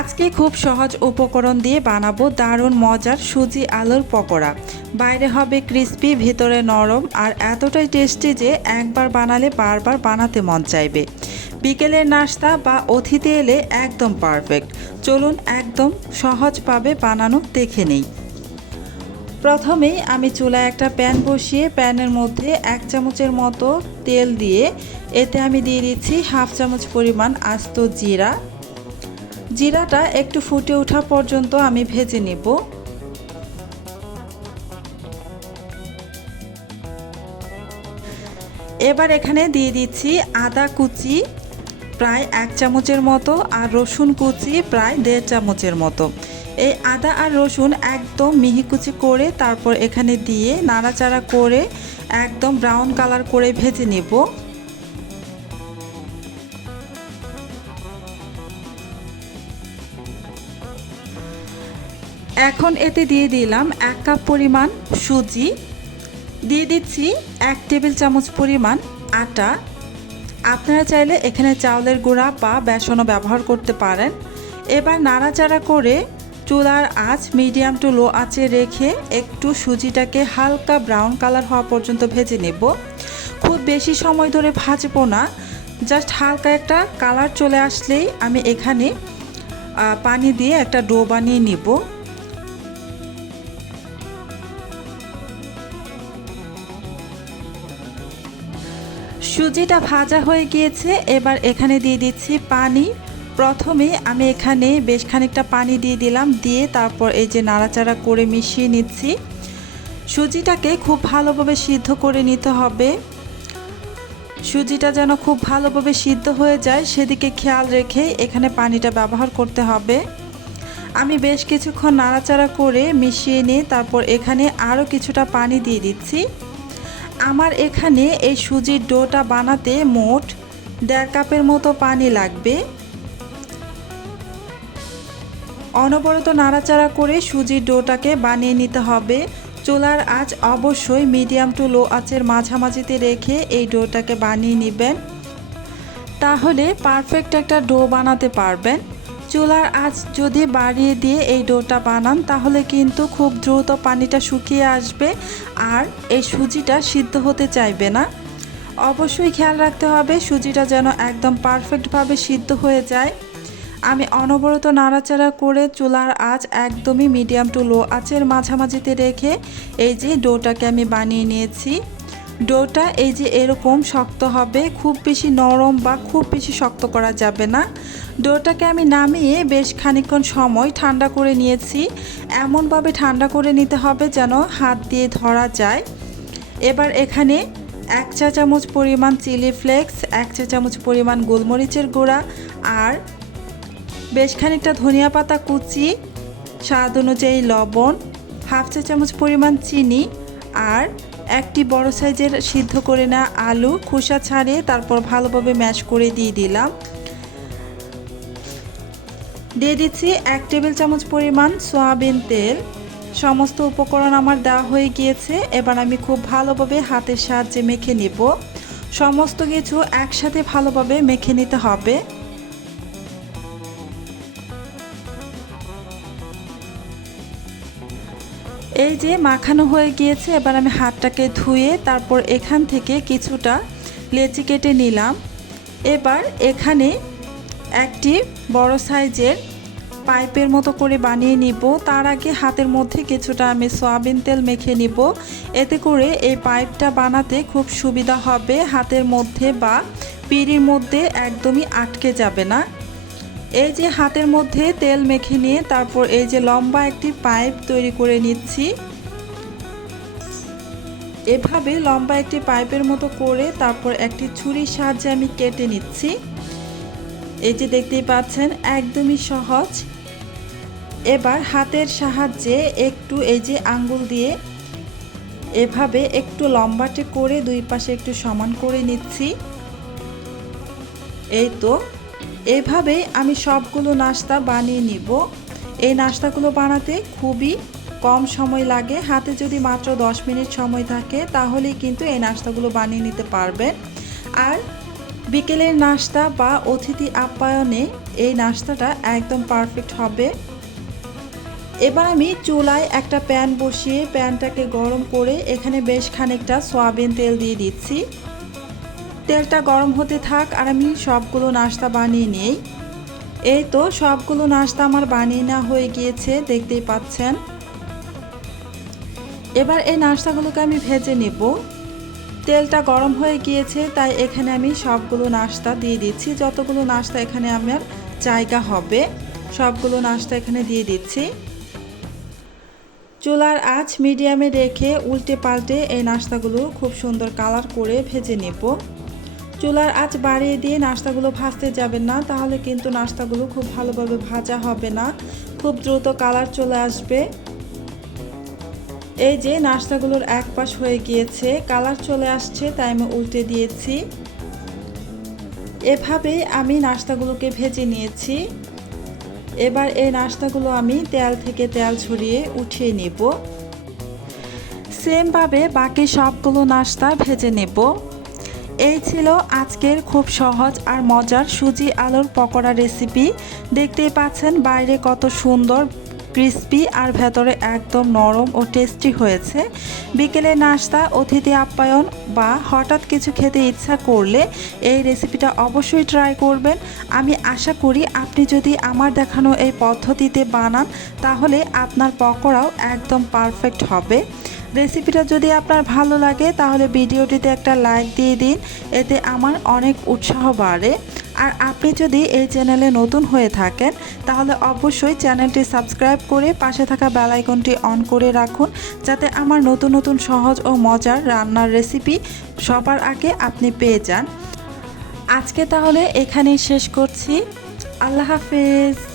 আজকে খুব সহজ উপকরণ দিয়ে বানাবো দারুণ মজার সুজি আলুর পকোড়া। বাইরে হবে ক্রিস্পি, ভিতরে নরম আর এতটাই টেস্টি যে একবার বানালে বারবার বানাতে মন চাইবে। বিকেলের নাস্তা বা অতিথি এলে একদম পারফেক্ট। চলুন একদম সহজভাবে বানানো দেখে নেই। প্রথমেই আমি চুলায় একটা প্যান বসিয়ে প্যানের মধ্যে 1 চামচের মতো তেল দিয়ে এতে আমি দিয়ে দিচ্ছি হাফ চামচ পরিমাণ আস্ত জিরা। জিরাটা একটু ফুটে ওঠা পর্যন্ত আমি ভেজে নেব। এবার এখানে দিয়ে দিচ্ছি আদা কুচি প্রায় 1 চামচের মতো আর রসুন কুচি প্রায় 1.5 চামচের মতো। এই আদা আর রসুন একদম মিহি কুচি করে তারপর এখানে দিয়ে নাড়াচাড়া করে একদম ব্রাউন কালার করে ভেজে নেব। এখন এতে দিয়ে দিলাম 1 কাপ পরিমাণ সুজি, দিয়ে দিচ্ছি 1 টেবিল চামচ পরিমাণ আটা। আপনারা চাইলে এখানে চাউলের গুঁড়া বা বেসনও ব্যবহার করতে পারেন। এবার নাড়াচাড়া করে চুলার আঁচ মিডিয়াম টু লো আঁচে রেখে একটু সুজিটাকে হালকা ব্রাউন কালার হওয়া পর্যন্ত ভেজে নেব। খুব বেশি সময় ধরে ভাজবো না, জাস্ট হালকা একটা কালার চলে আসলেই আমি এখানে পানি দিয়ে একটা ডো বানিয়ে নিব। সুজিটা ভাজা হয়ে গিয়েছে, এবার এখানে দিয়ে দিচ্ছি পানি। প্রথমে আমি এখানে বেশ খানিকটা পানি দিয়ে দিলাম, দিয়ে তারপর এই যে নাড়াচাড়া করে মিশিয়ে নিচ্ছি। সুজিটাকে খুব ভালোভাবে সিদ্ধ করে নিতে হবে। সুজিটা যেন খুব ভালোভাবে সিদ্ধ হয়ে যায় সেদিকে খেয়াল রেখে এখানে পানিটা ব্যবহার করতে হবে। আমি বেশ কিছুক্ষণ নাড়াচাড়া করে মিশিয়ে নিয়ে তারপর এখানে আরও কিছুটা পানি দিয়ে দিচ্ছি। আমার এখানে এই সুজির ডোটা বানাতে মোট 1.5 কাপের মতো পানি লাগবে। অনবরত নাড়াচাড়া করে সুজির ডোটাকে বানিয়ে নিতে হবে। চুলার আঁচ অবশ্যই মিডিয়াম টু লো আঁচের মাঝামাঝিতে রেখে এই ডোটাকে বানিয়ে নেবেন, তাহলে পারফেক্ট একটা ডো বানাতে পারবেন। চুলার আঁচ যদি বাড়িয়ে দিয়ে এই ডোটা বানান তাহলে কিন্তু খুব দ্রুত পানিটা শুকিয়ে আসবে আর এই সুজিটা সিদ্ধ হতে চাইবে না। অবশ্যই খেয়াল রাখতে হবে সুজিটা যেন একদম পারফেক্টভাবে সিদ্ধ হয়ে যায়। আমি অনবরত নাড়াচাড়া করে চুলার আঁচ একদমই মিডিয়াম টু লো আঁচের মাঝামাঝিতে রেখে এই যে ডোটাকে আমি বানিয়ে নিয়েছি। ডোটা এই যে এরকম শক্ত হবে, খুব বেশি নরম বা খুব বেশি শক্ত করা যাবে না। ডোটাকে আমি নামিয়ে বেশ খানিকক্ষণ সময় ঠান্ডা করে নিয়েছি। এমনভাবে ঠান্ডা করে নিতে হবে যেন হাত দিয়ে ধরা যায়। এবার এখানে 1 চা চামচ পরিমাণ চিলি ফ্লেক্স, 1 চা চামচ পরিমাণ গোলমরিচের গুঁড়া আর বেশ খানিকটা ধনিয়া পাতা কুচি, স্বাদ অনুযায়ী লবণ, হাফ চা চামচ পরিমাণ চিনি আর একটি বড় সাইজের সিদ্ধ করে নেওয়া আলু খোসা ছাড়িয়ে তারপর ভালোভাবে ম্যাশ করে দিয়ে দিলাম। দিয়ে দিচ্ছি 1 টেবিল চামচ পরিমাণ সয়াবিন তেল। সমস্ত উপকরণ আমার দেওয়া হয়ে গিয়েছে। এবার আমি খুব ভালোভাবে হাতের সাহায্যে মেখে নেব। সমস্ত কিছু একসাথে ভালোভাবে মেখে নিতে হবে। এই যে মাখানো হয়ে গিয়েছে, এবার আমি হাতটাকে ধুয়ে তারপর এখান থেকে কিছুটা লেচি কেটে নিলাম। এবার এখানে একটি বড় সাইজের পাইপের মতো করে বানিয়ে নিব। তার আগে হাতের মধ্যে কিছুটা আমি সয়াবিন তেল মেখে নিব, এতে করে এই পাইপটা বানাতে খুব সুবিধা হবে। হাতের মধ্যে বা পিঁড়ির মধ্যে একদমই আটকে যাবে না। এই যে হাতের মধ্যে তেল মেখে নিয়ে তারপর এই যে লম্বা একটি পাইপ তৈরি করে নিচ্ছি। এভাবে লম্বা একটি পাইপের মতো করে তারপর একটি ছুরির সাহায্যে আমি কেটে নিচ্ছি। এই যে দেখতেই পাচ্ছেন একদমই সহজ। এবার হাতের সাহায্যে একটু এই যে আঙ্গুল দিয়ে এভাবে একটু লম্বাটে করে দুই পাশে একটু সমান করে নিচ্ছি। এই তো এইভাবেই আমি সবগুলো নাস্তা বানিয়ে নিব। এই নাস্তাগুলো বানাতে খুবই কম সময় লাগে। হাতে যদি মাত্র 10 মিনিট সময় থাকে তাহলেই কিন্তু এই নাস্তাগুলো বানিয়ে নিতে পারবেন। আর বিকেলের নাস্তা বা অতিথি আপ্যায়নে এই নাস্তাটা একদম পারফেক্ট হবে। এবার আমি চুলায় একটা প্যান বসিয়ে প্যানটাকে গরম করে এখানে বেশ খানিকটা সয়াবিন তেল দিয়ে দিচ্ছি। তেলটা গরম হতে থাক আর আমি সবগুলো নাস্তা বানিয়ে নিই। এই তো সবগুলো নাস্তা আমার বানিয়ে নেওয়া হয়ে গিয়েছে, দেখতেই পাচ্ছেন। এবার এই নাস্তাগুলোকে আমি ভেজে নেব। তেলটা গরম হয়ে গিয়েছে, তাই এখানে আমি সবগুলো নাস্তা দিয়ে দিচ্ছি। যতগুলো নাস্তা এখানে আমার জায়গা হবে সবগুলো নাস্তা এখানে দিয়ে দিচ্ছি। চুলার আঁচ মিডিয়ামে রেখে উল্টে পাল্টে এই নাস্তাগুলো খুব সুন্দর কালার করে ভেজে নেব। চুলার আঁচ বাড়িয়ে দিয়ে নাস্তাগুলো ভাজতে যাবেন না, তাহলে কিন্তু নাস্তাগুলো খুব ভালোভাবে ভাজা হবে না, খুব দ্রুত কালার চলে আসবে। এই যে নাস্তাগুলোর এক পাশ হয়ে গিয়েছে, কালার চলে আসছে, তাই আমি উল্টে দিয়েছি। এভাবেই আমি নাস্তাগুলোকে ভেজে নিয়েছি। এবার এই নাস্তাগুলো আমি তেল থেকে তেল ঝরিয়ে উঠিয়ে নেব। সেমভাবে বাকি সবগুলো নাস্তা ভেজে নেব। এই ছিল আজকের খুব সহজ আর মজার সুজি আলুর পকোড়া রেসিপি। দেখতেই পাচ্ছেন বাইরে কত সুন্দর ক্রিস্পি আর ভেতরে একদম নরম ও টেস্টি হয়েছে। বিকেলে নাস্তা, অতিথি আপ্যায়ন বা হঠাৎ কিছু খেতে ইচ্ছা করলে এই রেসিপিটা অবশ্যই ট্রাই করবেন। আমি আশা করি আপনি যদি আমার দেখানো এই পদ্ধতিতে বানান তাহলে আপনার পকোড়াও একদম পারফেক্ট হবে। রেসিপিটা যদি আপনার ভালো লাগে তাহলে ভিডিওটিতে একটা লাইক দিয়ে দিন, এতে আমার অনেক উৎসাহ বাড়ে। আর আপনি যদি এই চ্যানেলে নতুন হয়ে থাকেন তাহলে অবশ্যই চ্যানেলটি সাবস্ক্রাইব করে পাশে থাকা বেল আইকনটি অন করে রাখুন, যাতে আমার নতুন নতুন সহজ ও মজার রান্নার রেসিপি সবার আগে আপনি পেয়ে যান। আজকে তাহলে এখানেই শেষ করছি। আল্লাহ হাফেজ।